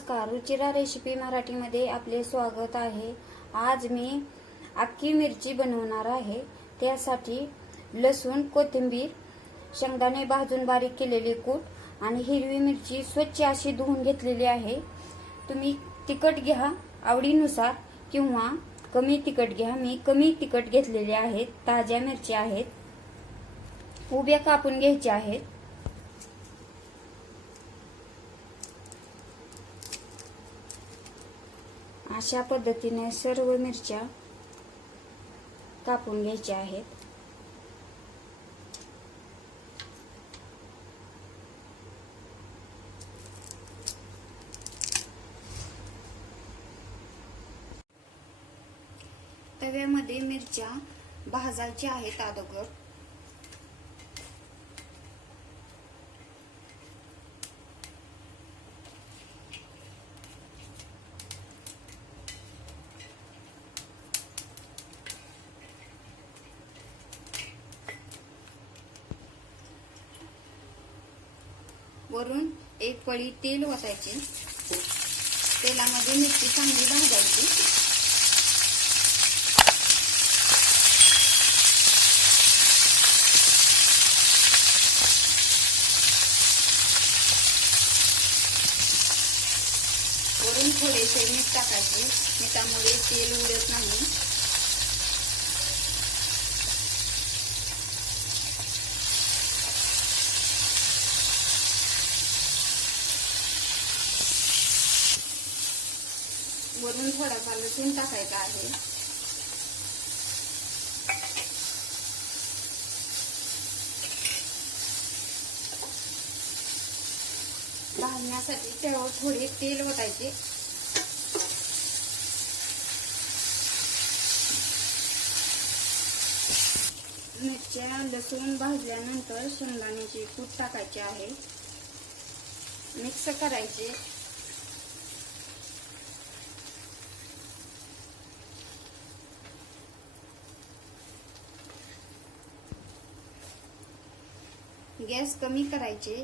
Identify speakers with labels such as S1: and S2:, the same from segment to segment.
S1: नमस्कार. रुचिरा रेसिपी मराठीमध्ये आपले स्वागत आहे. आज मी अख्खी मिरची बनवणार आहे. त्यासाठी लसूण कोथिंबीर शेंगदाणे भाजून बारीक केलेले कूट आणि हिरवी मिरची स्वच्छ अशी धुवून घेतलेली आहे. तुम्ही तिखट घ्या आवडीनुसार किंवा कमी तिखट घ्या. मी कमी तिखट घेतलेले आहेत. ताज्या मिरच्या आहेत. उभ्या कापून घ्यायच्या आहेत. अशा पद्धतीने सर्व मिरच्या कापून घ्यायच्या आहेत. तव्यामध्ये मिरच्या भाजायच्या आहेत अगोदर. वरून एक पळी तेल ओतायचे. तेलामध्ये मिरची चांगली भाजायची. वरून थोडेसे मीठ टाकायचे. मिठामुळे तेल उडत नाही. वरून थोडासा लसूण टाकायचा आहे. भाजण्यासाठी त्यावर थोडे तेल ओतायचे. मिरच्या लसूण भाजल्यानंतर शेंगदाण्याची कूट टाकायचे आहे. मिक्स करायचे. गॅस कमी करायचे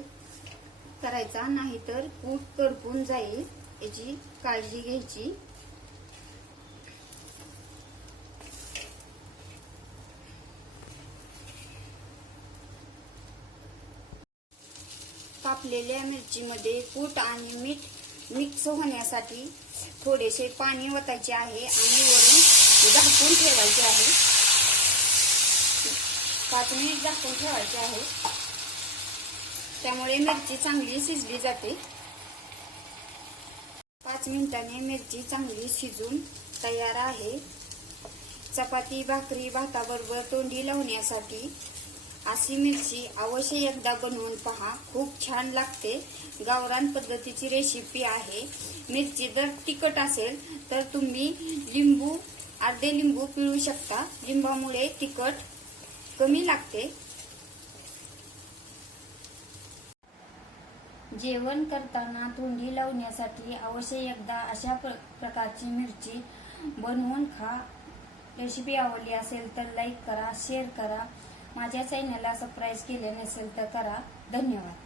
S1: करायचा नाहीतर कूट करपून जाईल याची काळजी घ्यायची. कापलेल्या मिरचीमध्ये कूट आणि मीठ मिक्स होण्यासाठी थोडेसे पाणी ओतायचे आहे आणि वरून झाकून ठेवायचे आहे. पाच मिनिट झाकून ठेवायचे आहे. त्यामुळे मिरची चांगली शिजली जाते. पाच मिनिटांनी मिरची चांगली शिजून तयार आहे. चपाती भाकरी भाताबरोबर तोंडी लावण्यासाठी अशी मिरची अवश्य एकदा बनवून पहा. खूप छान लागते. गावरान पद्धतीची रेसिपी आहे. मिरची जर तिखट असेल तर तुम्ही लिंबू अर्धे लिंबू पिळू शकता. लिंबामुळे तिखट कमी लागते. जेवण करताना तोंडी लावण्यासाठी अवश्य एकदा अशा प्र- प्रकारची मिरची बनवून खा. रेसिपी आवडली असेल तर लाईक करा शेअर करा. माझ्या चॅनलला सबस्क्राईब केले नसेल तर करा. धन्यवाद.